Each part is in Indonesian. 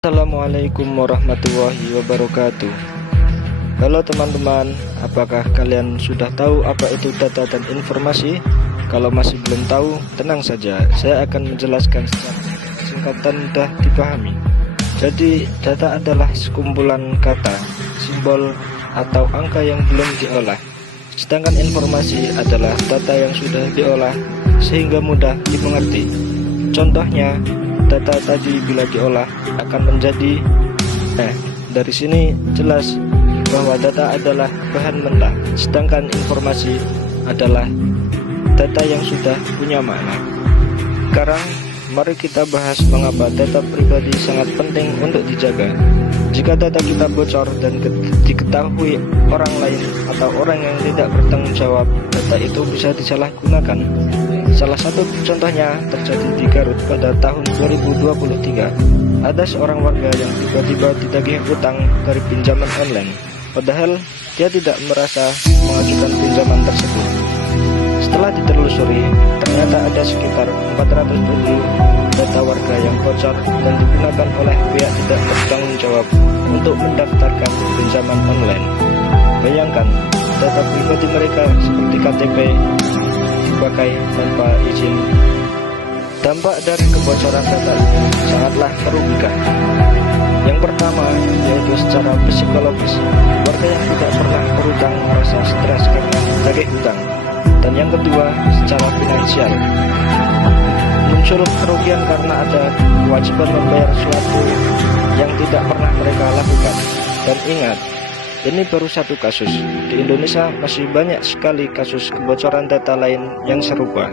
Assalamualaikum warahmatullahi wabarakatuh. Halo teman-teman, apakah kalian sudah tahu apa itu data dan informasi? Kalau masih belum tahu, tenang saja, saya akan menjelaskan secara singkat dan mudah dipahami. Jadi, data adalah sekumpulan kata, simbol, atau angka yang belum diolah. Sedangkan informasi adalah data yang sudah diolah sehingga mudah dimengerti. Contohnya, data tadi bila diolah akan menjadi dari sini jelas bahwa data adalah bahan mentah, sedangkan informasi adalah data yang sudah punya makna. Sekarang mari kita bahas mengapa data pribadi sangat penting untuk dijaga. Jika data kita bocor dan diketahui orang lain atau orang yang tidak bertanggung jawab, data itu bisa disalahgunakan. Salah satu contohnya terjadi di Garut pada tahun 2023. Ada seorang warga yang tiba-tiba ditagih utang dari pinjaman online, padahal dia tidak merasa mengajukan pinjaman tersebut. Setelah ditelusuri, ternyata ada sekitar 470 data warga yang bocor dan digunakan oleh pihak tidak bertanggung jawab untuk mendaftarkan pinjaman online. Bayangkan, data pribadi mereka seperti KTP dipakai tanpa izin. Dampak dari kebocoran data ini sangatlah merugikan. Yang pertama yaitu secara psikologis, warga yang tidak pernah berutang merasa stres karena ditagih utang. Dan yang kedua, secara finansial, muncul kerugian karena ada kewajiban membayar suatu yang tidak pernah mereka lakukan. Dan ingat, ini baru satu kasus. Di Indonesia masih banyak sekali kasus kebocoran data lain yang serupa.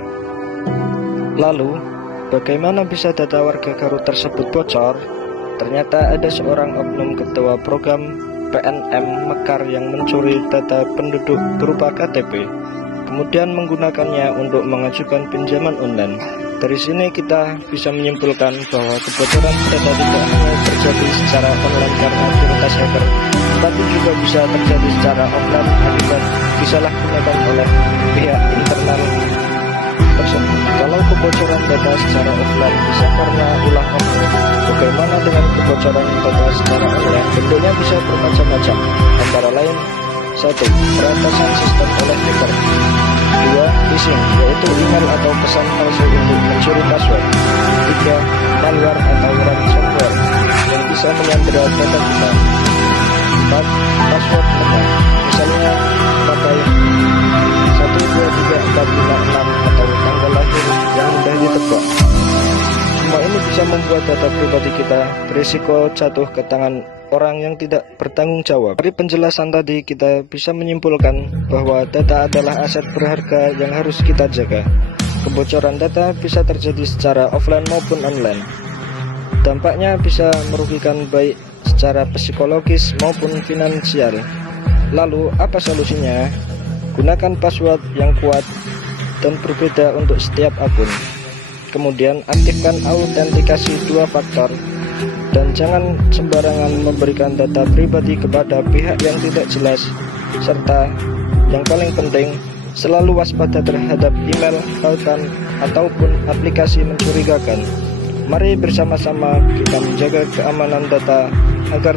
Lalu, bagaimana bisa data warga Garut tersebut bocor? Ternyata ada seorang oknum ketua program PNM Mekar yang mencuri data penduduk berupa KTP, kemudian menggunakannya untuk mengajukan pinjaman online. Dari sini kita bisa menyimpulkan bahwa kebocoran data tidak hanya terjadi secara online karena aktivitas hacker, tapi juga bisa terjadi secara offline akibat disalahgunakan oleh pihak internal tersebut. Kalau kebocoran data secara offline bisa karena ulah oknum, bagaimana dengan kebocoran data secara online? Bentuknya bisa bermacam-macam, antara lain: 1. Peretasan sistem oleh hacker. 2. Phishing, yaitu email atau pesan palsu untuk mencuri password. 3. Malware atau ransomware yang bisa menyandera data kita. 4. Password lemah, misalnya pakai 123456 atau tanggal lahir yang mudah ditebak. Semua ini bisa membuat data pribadi kita berisiko jatuh ke tangan orang yang tidak bertanggung jawab. Dari penjelasan tadi kita bisa menyimpulkan bahwa data adalah aset berharga yang harus kita jaga. Kebocoran data bisa terjadi secara offline maupun online. Dampaknya bisa merugikan baik secara psikologis maupun finansial. Lalu apa solusinya? Gunakan password yang kuat dan berbeda untuk setiap akun. Kemudian aktifkan autentikasi 2 faktor. Dan jangan sembarangan memberikan data pribadi kepada pihak yang tidak jelas. Serta yang paling penting, selalu waspada terhadap email, tautan, ataupun aplikasi mencurigakan. Mari bersama-sama kita menjaga keamanan data agar